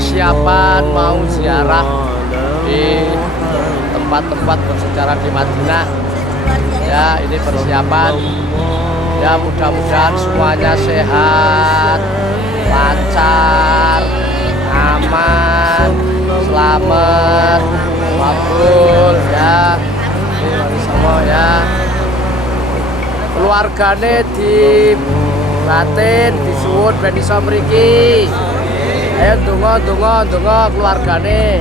persiapan mau ziarah di tempat-tempat bersejarah di Madinah. Ya, ini persiapan. Ya, mudah-mudahan semuanya sehat, lancar, aman, selamat, makbul ya. Ini semua ya. Keluargane di batin disuwun ben iso mriki. Ayo donga keluargane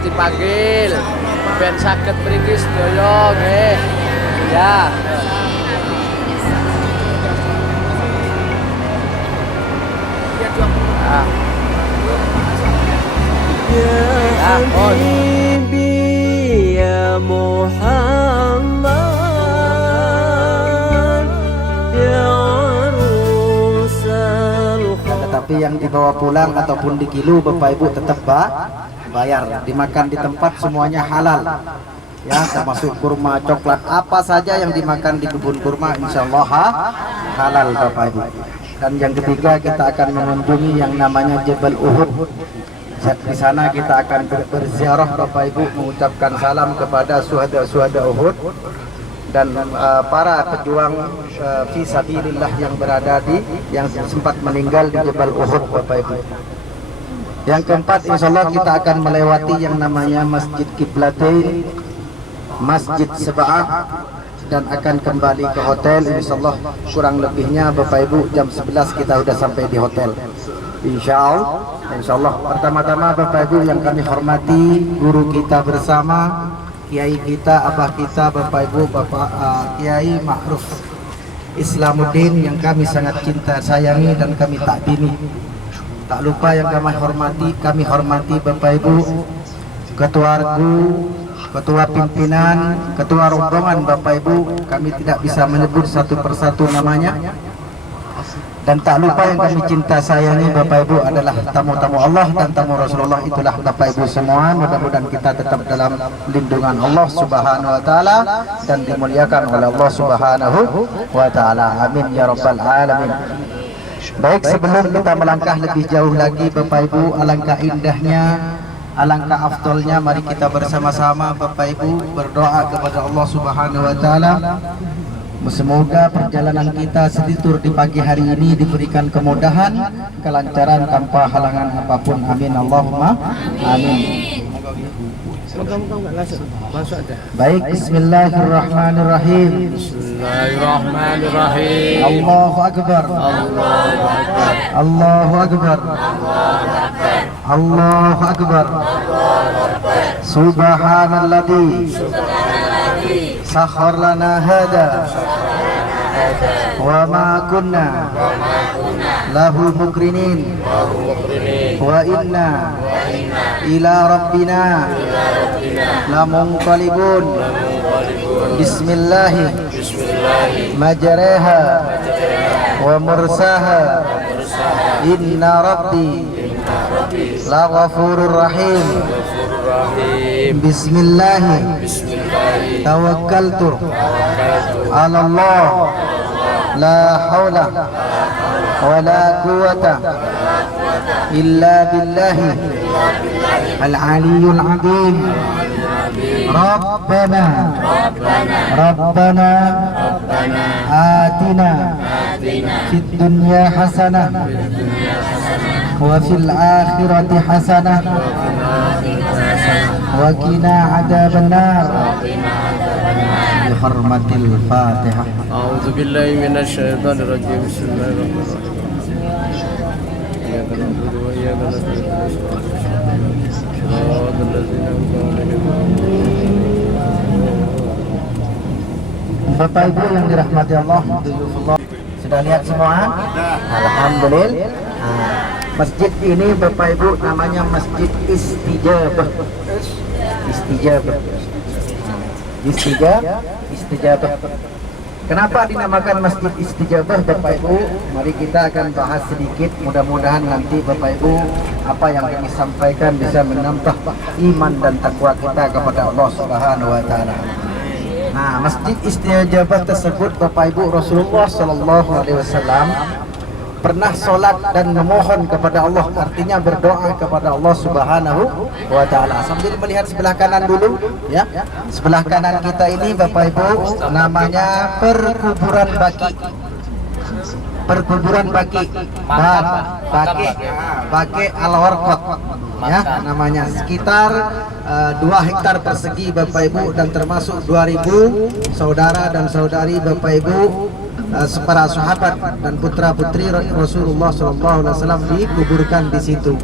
dipanggil ben saged mriki sedaya nggih. Ya. Ya Habibi ya Muhammad ya arusal. Tetapi yang dibawa pulang ataupun dikilu Bapak Ibu tetap bayar. Dimakan di tempat semuanya halal. Ya, termasuk kurma, coklat, apa saja yang dimakan di kebun kurma insya Allah halal Bapak Ibu. Dan yang ketiga kita akan mengunjungi yang namanya Jabal Uhud. Di sana kita akan berziarah Bapak Ibu, mengucapkan salam kepada syuhada Uhud dan para pejuang fi sabilillah yang berada yang sempat meninggal di Jabal Uhud Bapak Ibu. Yang keempat insya Allah kita akan melewati yang namanya Masjid Qiblatain, Masjid Sab'ah, dan akan kembali ke hotel insya Allah. Kurang lebihnya Bapak Ibu jam 11 kita sudah sampai di hotel insya Allah. Pertama-tama Bapak Ibu yang kami hormati, guru kita bersama, kiai kita, abah kita, Bapak Ibu, Bapak Kiai Ma'ruf Islamuddin yang kami sangat cinta sayangi dan kami takdimi. Tak lupa yang kami hormati Bapak Ibu Ketua Regu, Ketua Pimpinan, Ketua Rombongan Bapak Ibu. Kami tidak bisa menyebut satu persatu namanya. Dan tak lupa yang kami cinta sayangi Bapak Ibu adalah tamu-tamu Allah dan tamu Rasulullah. Itulah Bapak Ibu semua. Mudah-mudahan kita tetap dalam lindungan Allah Subhanahu wa taala dan dimuliakan oleh Allah Subhanahu wa taala. Amin ya rabbal alamin. Baik, sebelum kita melangkah lebih jauh lagi Bapak Ibu, alangkah indahnya, alangkah afdolnya mari kita bersama-sama Bapak Ibu berdoa kepada Allah Subhanahu wa taala. Semoga perjalanan kita seditur di pagi hari ini diberikan kemudahan, kelancaran tanpa halangan apapun. Amin Allahumma amin. Baik, bismillahirrahmanirrahim. Bismillahirrahmanirrahim. Allahu Akbar. Allahu Akbar. Allahu Akbar. Subhanalladzi sakhkhar lana hada wa ma kunna lahu mukrinin wa inna ila rabbina lamunqalibun. Bismillah majraha wa mursaha inna rabbi laghafurur rahim. Bismillah tawakkaltu ala Allah la haula wa la quwwata illa billahi al-aliyyul azim. Rabbana atina fid dunya hasanah wa fil akhirati hasanah wa qina adzabannar. Bi hurmatil Fatihah. A'udzu billahi minasyaitonir rajim. Bismillahirrahmanirrahim. Iyyaka na'budu wa iyyaka nasta'in. Shiratal ladzina an'amta 'alaihim. Bapak Ibu yang dirahmati Allah, sudah lihat semua? Alhamdulillah. Masjid ini Bapak Ibu namanya Masjid Istijabah. Istijabah. Kenapa dinamakan Masjid Istijabah Bapak Ibu? Mari kita akan bahas sedikit. Mudah-mudahan nanti Bapak Ibu apa yang kami sampaikan bisa menambah iman dan takwa kita kepada Allah Subhanahu wa taala. Nah, Masjid Istijabah tersebut Bapak Ibu, Rasulullah sallallahu alaihi wasallam pernah sholat dan memohon kepada Allah, artinya berdoa kepada Allah Subhanahu wa Ta'ala. Sambil melihat sebelah kanan dulu, ya. Sebelah kanan kita ini Bapak Ibu namanya perkuburan Baki. Perkuburan Baki, Baki Al-Warqat, ya namanya. Sekitar 2 hektar persegi Bapak Ibu, dan termasuk 2000 saudara dan saudari Bapak Ibu, para sahabat dan putra putri Rasulullah SAW dikuburkan di situ.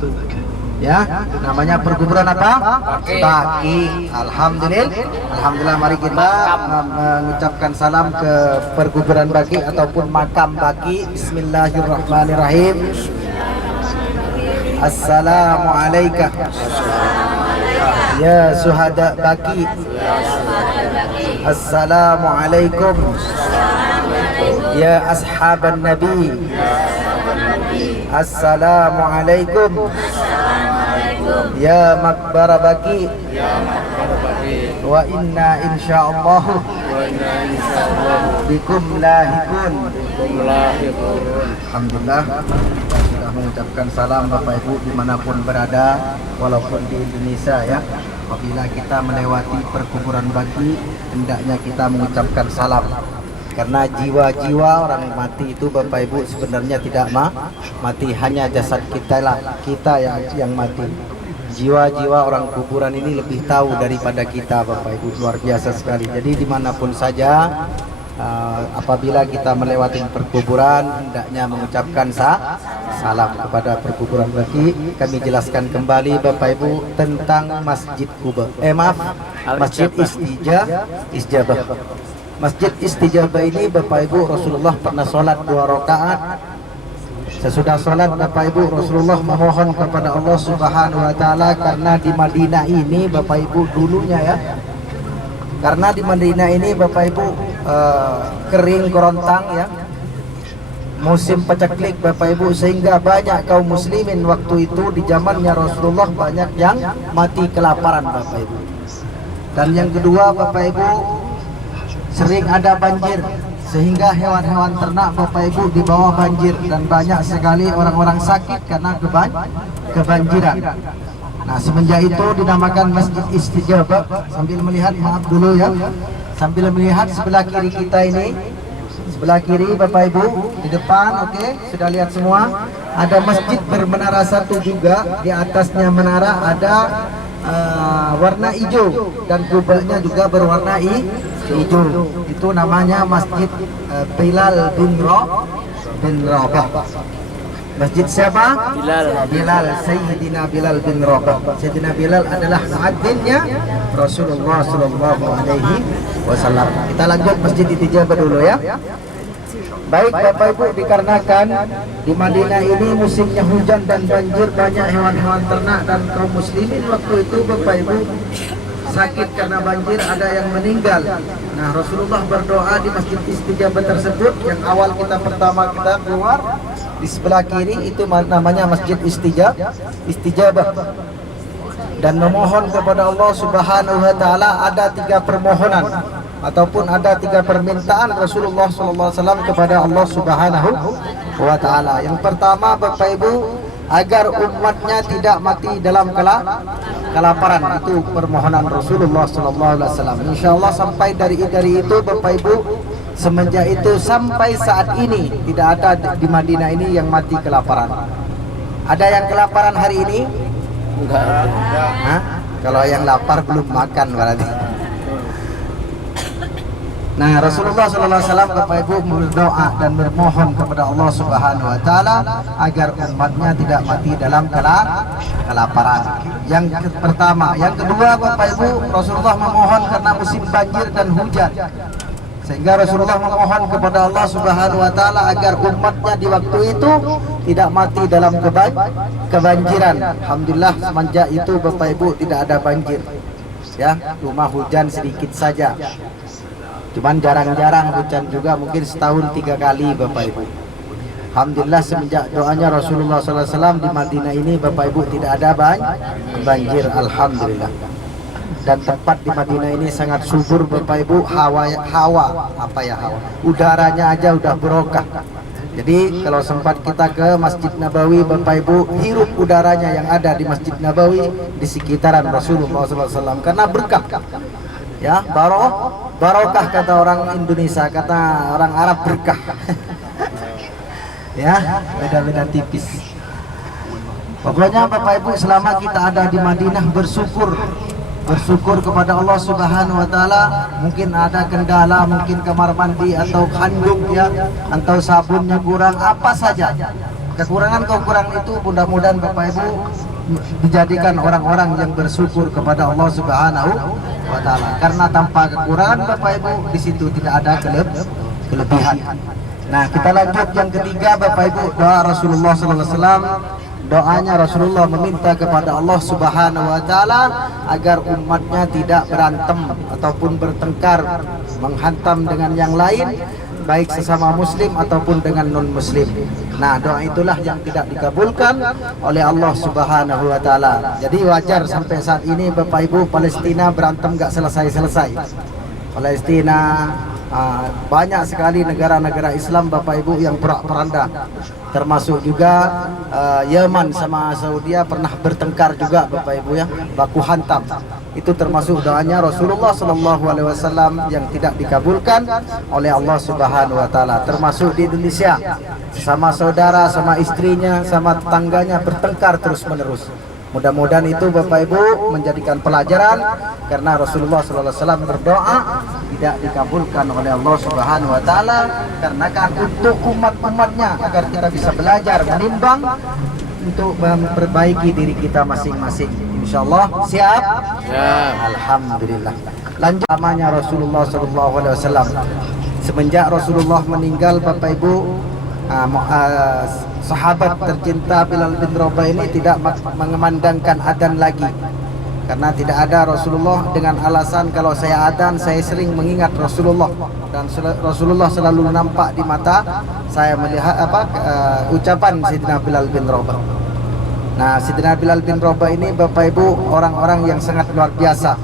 Ya, namanya perkuburan apa? Baki. Alhamdulillah, mari kita mengucapkan salam ke perkuburan Baki ataupun makam Baki. Bismillahirrahmanirrahim. Assalamualaikum ya suhada Baki. Assalamualaikum ya ashaban Nabi. Assalamualaikum ya makbara Baki. Wa inna insyaallah bikum lahikun. Alhamdulillah, kita sudah mengucapkan salam Bapak Ibu dimanapun berada, walaupun di Indonesia ya. Apabila kita melewati perkuburan Baki, hendaknya kita mengucapkan salam. Karena jiwa-jiwa orang yang mati itu Bapak Ibu sebenarnya tidak mati, hanya jasad kita lah, kita yang mati. Jiwa-jiwa orang kuburan ini lebih tahu daripada kita Bapak Ibu, luar biasa sekali. Jadi dimanapun saja, apabila kita melewati perkuburan, hendaknya mengucapkan salam kepada perkuburan Baki. Kami jelaskan kembali Bapak Ibu tentang Masjid Quba. Masjid Istijabah. Masjid Istijabah ini Bapak Ibu, Rasulullah pernah sholat 2 rakaat. Sesudah sholat Bapak Ibu, Rasulullah memohon kepada Allah Subhanahu wa Ta'ala, karena di Madinah ini Bapak Ibu dulunya ya, karena di Madinah ini Bapak Ibu kering kerontang ya, musim paceklik Bapak Ibu, sehingga banyak kaum muslimin waktu itu di zamannya Rasulullah banyak yang mati kelaparan Bapak Ibu. Dan yang kedua Bapak Ibu, sering ada banjir, sehingga hewan-hewan ternak Bapak Ibu di bawah banjir, dan banyak sekali orang-orang sakit karena kebanjiran. Nah, semenjak itu dinamakan Masjid Istijabah. Sambil melihat, maaf dulu ya, sambil melihat sebelah kiri kita ini, sebelah kiri Bapak Ibu di depan, oke, sudah lihat semua, ada masjid bermenara 1 juga. Di atasnya menara ada warna hijau, dan kubahnya juga berwarna hijau. Itu namanya Masjid Bilal bin Rabah. Masjid siapa? Bilal. Sayyidina Bilal bin Rabah. Sayyidina Bilal adalah muadzinnya Rasulullah sallallahu alaihi wasallam. Kita lanjut Masjid Istijabah dulu ya. Baik Bapak Ibu, dikarenakan di Madinah ini musimnya hujan dan banjir, banyak hewan-hewan ternak dan kaum muslimin waktu itu Bapak Ibu sakit karena banjir, ada yang meninggal. Nah, Rasulullah berdoa di Masjid Istijabah tersebut. Yang awal kita pertama kita keluar di sebelah kiri itu namanya Masjid Istijabah, dan memohon kepada Allah Subhanahu wa Ta'ala. Ada 3 permohonan ataupun ada 3 permintaan Rasulullah SAW kepada Allah Subhanahu wa Ta'ala. Yang pertama Bapak Ibu, agar umatnya tidak mati dalam kelaparan. Itu permohonan Rasulullah SAW. Insya Allah sampai dari itu Bapak Ibu, semenjak itu sampai saat ini tidak ada di Madinah ini yang mati kelaparan. Ada yang kelaparan hari ini? Enggak. Hah? Kalau yang lapar belum makan berarti. Nah, Rasulullah SAW Bapak Ibu berdoa dan bermohon kepada Allah Subhanahu wa Ta'ala agar umatnya tidak mati dalam kelaparan. Yang pertama. Yang kedua Bapak Ibu, Rasulullah memohon karena musim banjir dan hujan, sehingga Rasulullah memohon kepada Allah Subhanahu wa Ta'ala agar umatnya di waktu itu tidak mati dalam kebanjiran. Alhamdulillah, semenjak itu Bapak Ibu tidak ada banjir ya, cuma hujan sedikit saja. Cuman jarang-jarang hujan juga, mungkin setahun 3 kali Bapak Ibu. Alhamdulillah, semenjak doanya Rasulullah SAW di Madinah ini Bapak Ibu tidak ada banjir. Alhamdulillah. Dan tempat di Madinah ini sangat subur Bapak Ibu. Hawa udaranya aja udah barokah Jadi kalau sempat kita ke Masjid Nabawi, Bapak Ibu, hirup udaranya yang ada di Masjid Nabawi di sekitaran Rasulullah SAW, karena berkah. Ya, barokah kata orang Indonesia, kata orang Arab berkah. Ya, beda-beda tipis. Pokoknya Bapak Ibu, selama kita ada di Madinah, bersyukur kepada Allah Subhanahu wa taala. Mungkin ada kendala, mungkin kamar mandi atau handuk ya, atau sabunnya kurang, apa saja kekurangan itu, mudah-mudahan Bapak Ibu dijadikan orang-orang yang bersyukur kepada Allah Subhanahu wa taala. Karena tanpa kekurangan Bapak Ibu, di situ tidak ada kelebihan. Nah, kita lanjut yang ketiga Bapak Ibu, doa Rasulullah SAW. Doanya Rasulullah meminta kepada Allah Subhanahu wa taala agar umatnya tidak berantem ataupun bertengkar, menghantam dengan yang lain, baik sesama muslim ataupun dengan non muslim. Nah, doa itulah yang tidak dikabulkan oleh Allah Subhanahu wa taala. Jadi wajar sampai saat ini Bapak Ibu, Palestina berantem gak selesai-selesai. Palestina, banyak sekali negara-negara Islam Bapak Ibu yang porak-poranda, termasuk juga Yaman sama Saudi pernah bertengkar juga Bapak Ibu ya, baku hantam. Itu termasuk doanya Rasulullah SAW yang tidak dikabulkan oleh Allah Subhanahu wa taala. Termasuk di Indonesia, sama saudara, sama istrinya, sama tetangganya bertengkar terus-menerus. Mudah-mudahan itu Bapak Ibu menjadikan pelajaran, karena Rasulullah SAW berdoa tidak dikabulkan oleh Allah Subhanahu wa taala, karena kan untuk umat-umatnya, agar kita bisa belajar menimbang untuk memperbaiki diri kita masing-masing. Insyaallah siap? Ya. Alhamdulillah. Lanjut namanya Rasulullah SAW. Semenjak Rasulullah meninggal Bapak Ibu, sahabat tercinta Bilal bin Rabah ini tidak mengumandangkan adzan lagi, karena tidak ada Rasulullah, dengan alasan kalau saya adzan saya sering mengingat Rasulullah, dan Rasulullah selalu nampak di mata saya melihat ucapan Sayyidina Bilal bin Rabah. Nah, Sayyidina Bilal bin Rabah ini Bapak Ibu orang-orang yang sangat luar biasa.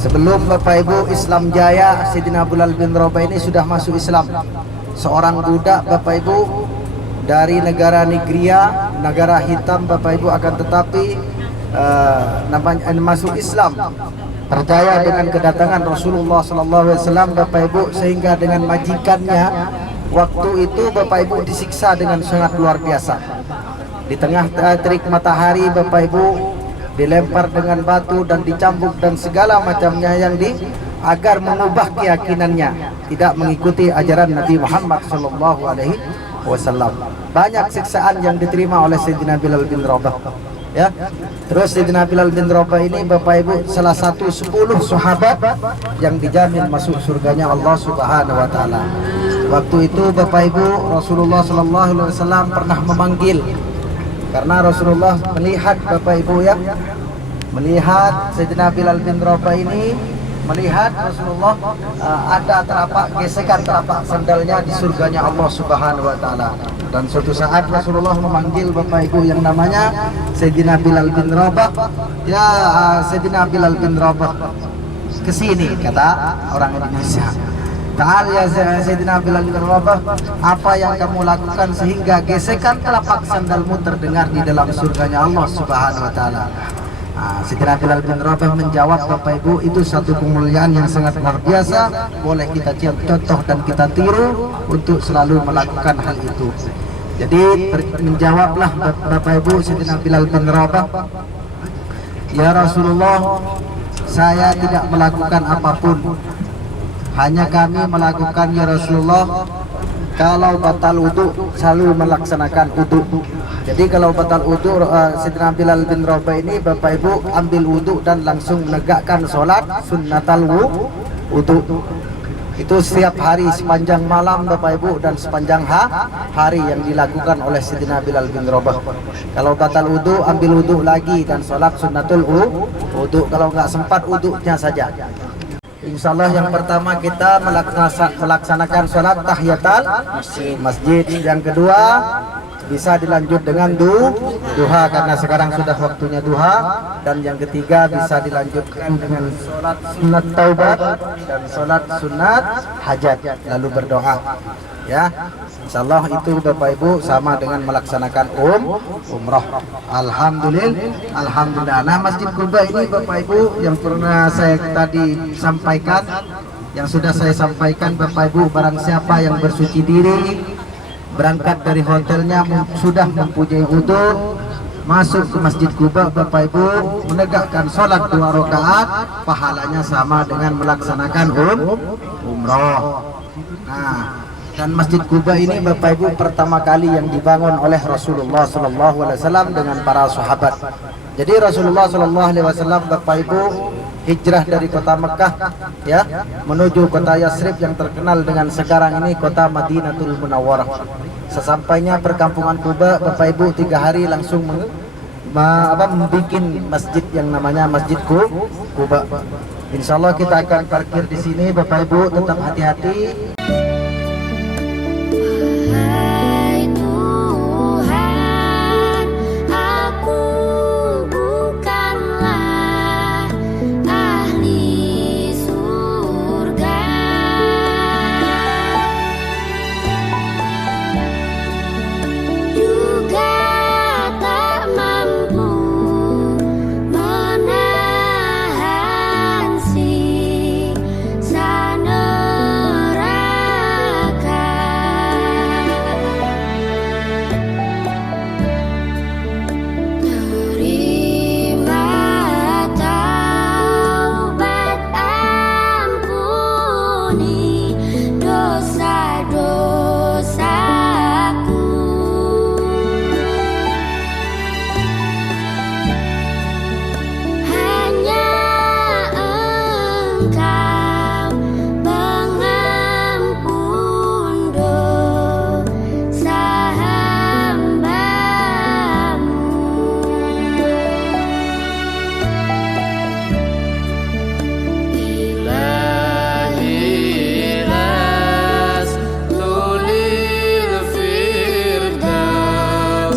Sebelum Bapak Ibu Islam jaya, Sayyidina Bilal bin Rabah ini sudah masuk Islam. Seorang budak Bapak Ibu dari negara Nigria, negara hitam Bapak Ibu, akan tetapi masuk Islam, percaya dengan kedatangan Rasulullah SAW Bapak Ibu, sehingga dengan majikannya waktu itu Bapak Ibu disiksa dengan sangat luar biasa. Di tengah terik matahari Bapak Ibu dilempar dengan batu dan dicambuk dan segala macamnya yang agar mengubah keyakinannya, tidak mengikuti ajaran Nabi Muhammad SAW. Banyak siksaan yang diterima oleh Sayyidina Bilal bin Rabah. Ya, terus Sayyidina Bilal bin Rabah ini Bapak Ibu salah satu 10 sahabat yang dijamin masuk surganya Allah Subhanahu wa taala. Waktu itu Bapak Ibu Rasulullah SAW pernah memanggil, karena Rasulullah melihat Bapak Ibu ya, melihat Sayyidina Bilal bin Rabah ini, melihat Rasulullah ada gesekan telapak sandalnya di surganya Allah Subhanahu wa taala. Dan suatu saat Rasulullah memanggil Bapak Ibu yang namanya Sayyidina Bilal bin Rabah. Ya Sayyidina Bilal bin Rabah, kesini, kata orang Indonesia. Ta'al ya Sayyidina Bilal bin Rabah, apa yang kamu lakukan sehingga gesekan telapak sandalmu terdengar di dalam surganya Allah Subhanahu wa taala? Sayyidina Bilal bin Rabah menjawab Bapak Ibu, itu satu kemuliaan yang sangat luar biasa, boleh kita contoh dan kita tiru untuk selalu melakukan hal itu. Jadi menjawablah Bapak Ibu Sayyidina Bilal bin Rabah, ya Rasulullah, saya tidak melakukan apapun, hanya kami melakukan ya Rasulullah, kalau batal wudu selalu melaksanakan wudu. Jadi kalau batal wudu, Sayyidina Bilal bin Rabah ini Bapak Ibu ambil wudu dan langsung menegakkan sholat sunnatal wudu. Itu setiap hari sepanjang malam Bapak Ibu dan sepanjang hari yang dilakukan oleh Sayyidina Bilal bin Rabah. Kalau batal wudu, ambil wudu lagi dan sholat sunnatul wudu. Kalau nggak sempat wudunya saja. Insyaallah yang pertama kita melaksanakan sholat tahiyatul masjid. Yang kedua bisa dilanjut dengan duha karena sekarang sudah waktunya duha, dan yang ketiga bisa dilanjutkan dengan sholat sunat taubat dan sholat sunat hajat lalu berdoa ya. Insyaallah itu Bapak Ibu sama dengan melaksanakan umrah. Alhamdulillah. Nah, Masjid Quba ini Bapak Ibu yang pernah saya tadi sampaikan, yang sudah saya sampaikan Bapak Ibu, barang siapa yang bersuci diri, berangkat dari hotelnya sudah mempunyai wudu, masuk ke Masjid Quba Bapak Ibu, menegakkan sholat 2 rakaat, pahalanya sama dengan melaksanakan umrah. Nah, dan Masjid Quba ini Bapak Ibu pertama kali yang dibangun oleh Rasulullah SAW dengan para sahabat. Jadi Rasulullah SAW Bapak Ibu hijrah dari kota Mekah ya menuju kota Yasrib yang terkenal dengan sekarang ini kota Madinatul Munawwarah. Sesampainya perkampungan Quba Bapak Ibu 3 hari langsung membuat masjid yang namanya Masjid Quba. Insyaallah kita akan parkir di sini Bapak Ibu, tetap hati-hati.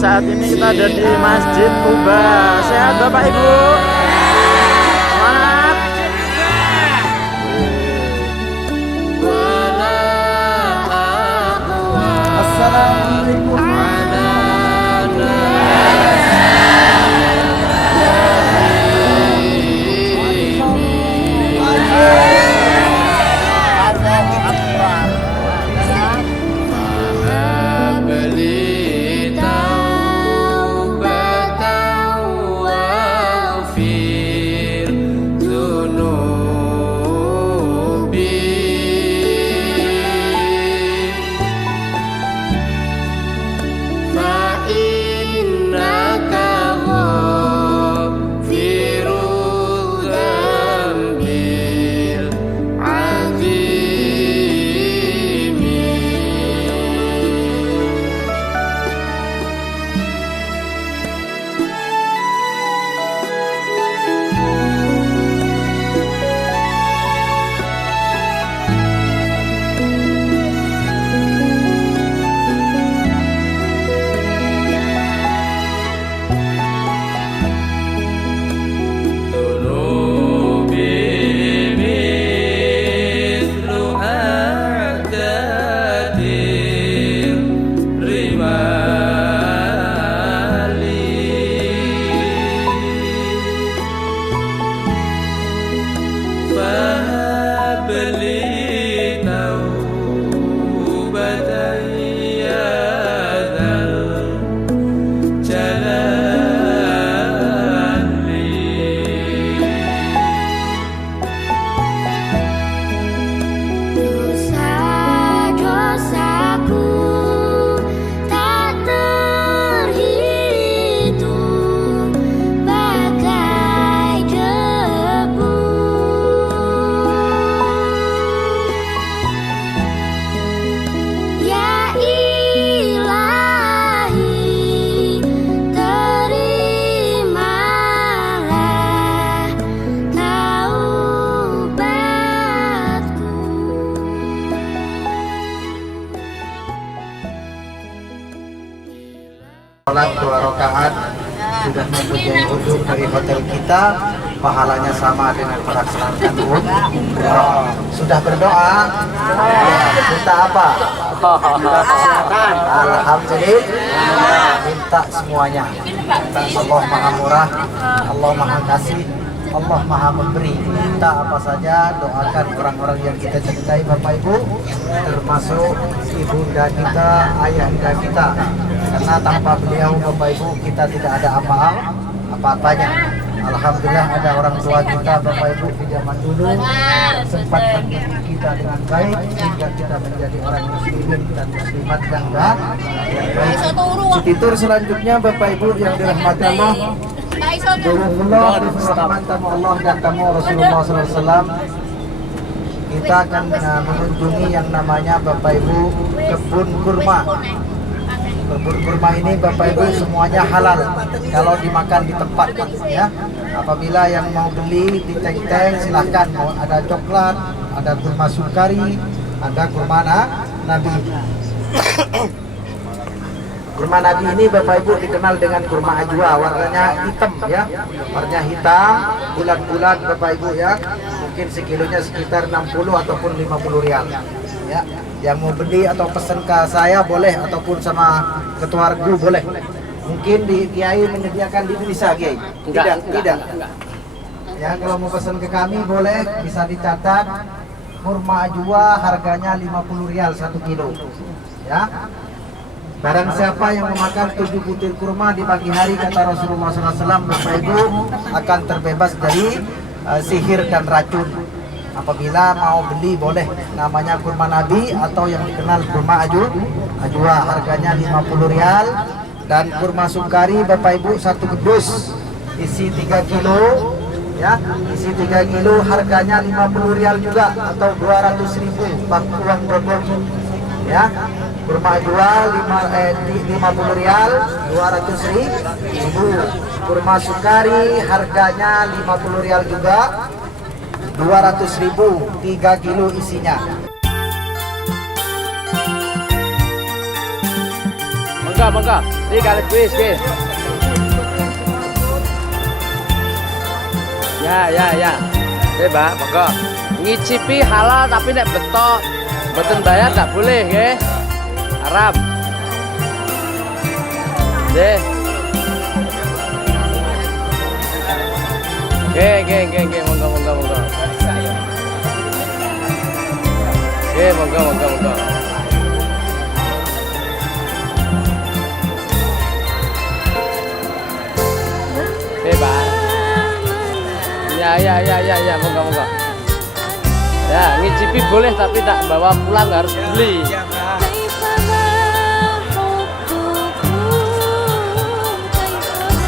Saat ini kita ada di Masjid Quba. Sehat Bapak Ibu? Semangat. Assalamualaikum. fi sholat 2 rakaat sudah mempunyai uduk dari hotel kita, pahalanya sama dengan melaksanakan umrah. Sudah berdoa? Minta apa? Alhamdulillah. Minta semuanya. Allah Maha Murah, Allah Maha Kasih, Allah Maha Memberi. Minta apa saja, doakan orang-orang yang kita cintai Bapak Ibu, termasuk ibunda kita, ayahanda kita. Karena tanpa beliau Bapak Ibu kita tidak ada apa-apanya. Alhamdulillah ada orang tua kita Bapak Ibu di zaman dulu sempat mendidik kita dengan baik sehingga kita menjadi orang muslimin dan muslimat yang baik. Titur selanjutnya Bapak Ibu yang dirahmati Allah, tamu Allah dan tamu Rasulullah SAW, kita akan mengunjungi yang namanya Bapak Ibu kebun kurma. Kebun kurma ini Bapak Ibu semuanya halal kalau dimakan di tempat ya. Apabila yang mau beli di teng-teng silahkan, mau ada coklat, ada kurma sukari, ada kurma nabi. Kurma nabi ini Bapak Ibu dikenal dengan kurma ajwa, warnanya hitam ya, warnanya hitam, bulat-bulat Bapak Ibu ya. Mungkin sekilonya sekitar 60 ataupun 50 rial ya. Yang mau beli atau pesan ke saya boleh, ataupun sama ketua regu boleh. Mungkin di Kiai menyediakan di bisa Kiai? Tidak. Ya, kalau mau pesan ke kami boleh, bisa dicatat kurma ajwa harganya 50 rial 1 kilo. Ya. Barang siapa yang memakan 7 butir kurma di pagi hari kata Rasulullah SAW, Bapak Ibu akan terbebas dari sihir dan racun. Apabila mau beli boleh, namanya kurma nabi atau yang dikenal kurma ajwa, harganya 50 rial. Dan kurma sukari Bapak Ibu 1 kerdus isi 3 kilo ya, isi 3 kilo harganya 50 rial juga atau 200.000 uang Bogor ya. Kurma ajwa 50 rial 200.000. Kurma sukari harganya 50 rial juga 200.000, 3 kilo isinya. Mangga, ini kali kuis ke. Ya. Mbak, mangga. Ngicipi halal tapi nek betok, mboten bayar tak boleh nggih. Haram. Nggih. Nggih, monggo. Nggih, monggo. Pak. Ya, monggo. Ya, ngicipi boleh tapi tak bawa pulang, harus beli.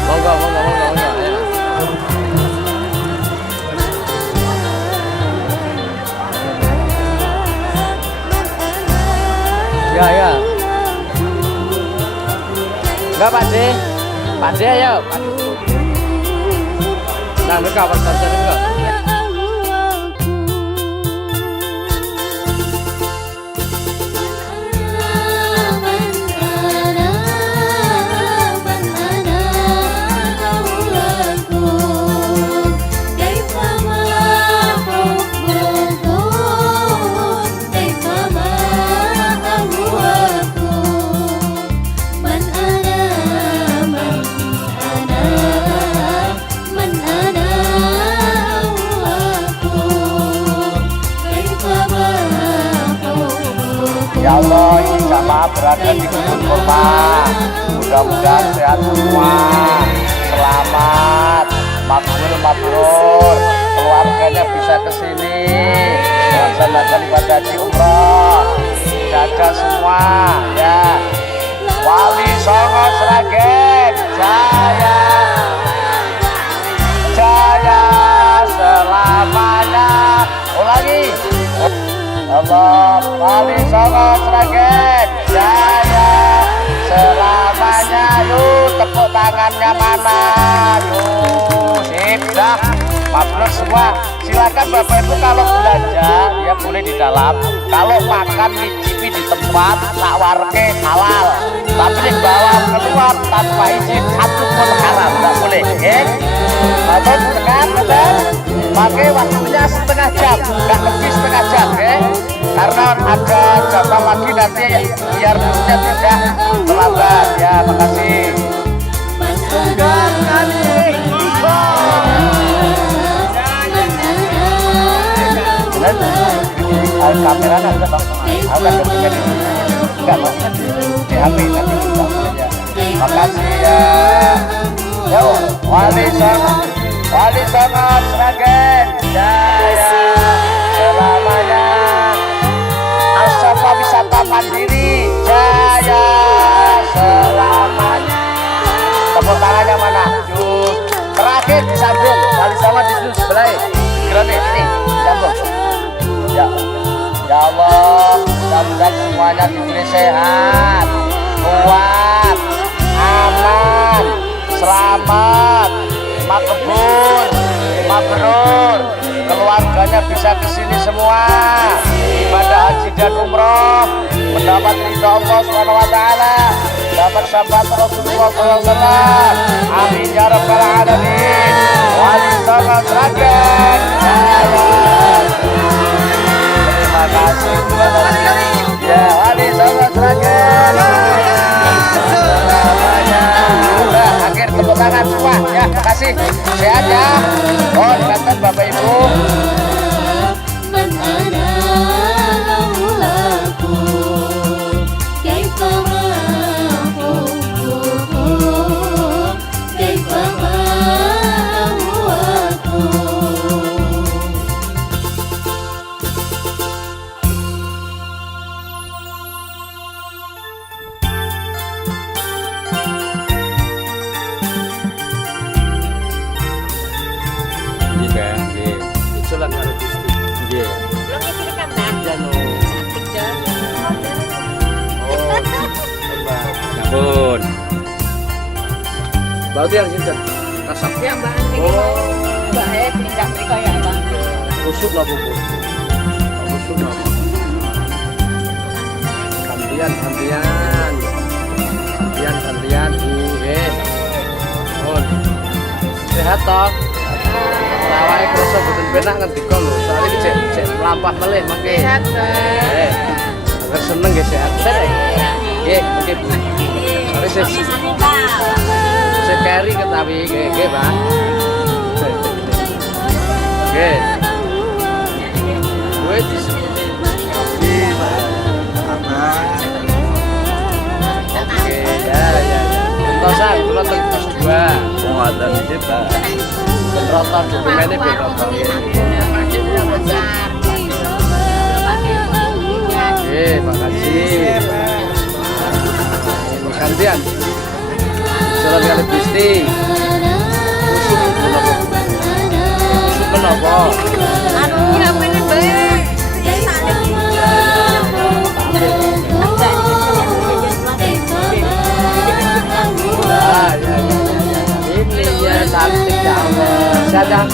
Monggo. Ya. Enggak Pak D ayo. Nah, mereka bersantai enggak? Ya Allah, ini jamaah berada di kebun kurma. Mudah-mudahan sehat semua, selamat, makmur, keluarganya bisa ke sini melaksanakan ibadah haji umroh. Jaga semua ya. Wali Songo Sragen, jaya selamanya. Ulangi. Allah, Wali Songo Sragen, jaya selamanya. Yuk, tepuk tangannya mana? Yuk, sip dah. mabrur semua. Silakan Bapak Ibu kalau belanja ya boleh di dalam. Kalau makan ngicipi di tempat sakwarke halal. Tapi di bawah keluar tanpa izin satu pun haram, nggak boleh. Betul, tekan, betul. Pakai waktunya setengah jam, nggak lebih setengah jam, karena ada jatah lagi nanti biar dulunya tidak terlambat. Ya, makasih. Kamera ada bang, ada dokumen ini, enggak bang, di HP nanti kita ya. Makasih ya. Yo, Wali Songo Sragen, jaya selamanya. Al-Safa Wisata Mandiri, jaya selamanya. Tepuk tangannya mana? Yuk, terakhir disambung. Wali Songo di situ sebelah. Keren ini, sambung. Ya Allah, mudah-mudahan semuanya diberi sehat, kuat, aman, selamat, makbul, mabrur, keluarganya bisa kesini semua, ibadah haji dan umroh, mendapat ridha Allah SWT, dapat syafaat Rasulullah SAW. Amin ya rabbal alamin. Wali Songo Sragen. Terima kasih ya Wali Songo Sragen. Udah akhir tepuk tangan semua ya, makasih. Sehat ya. Oh, dikatakan Bapak Ibu. Jalan karo Gusti. Nggih. Belum iki rekam dah. Jano. Cantik dah. Oh. Sampun. Berarti yang sinten? Rasap. Ya, Mbak. Oh. Mbak tidak mriko ya, Bang. Kusuk lah Bu. Kusuk lah. Gantian Bu. Oh. Sehat toh? Awake krasa boten penak ngendika lho, soalé iki cek mlampah melih mangke. Sehat, Bang. Agar seneng nggih sehat. Nggih, mungkin Bu. Mari sekeri ketawi nggih, Pak. Nggih. Wis Oke, ya. Entosan kula teng pos 2. Penguatan kita. Penonton dokumennya penonton. Oke, makasih. Gantian. Salam kali Gusti. Usuk menapa? Usuk menapa? Anu ora pengen bae. Ini ya cantik ya Allah. Sehat.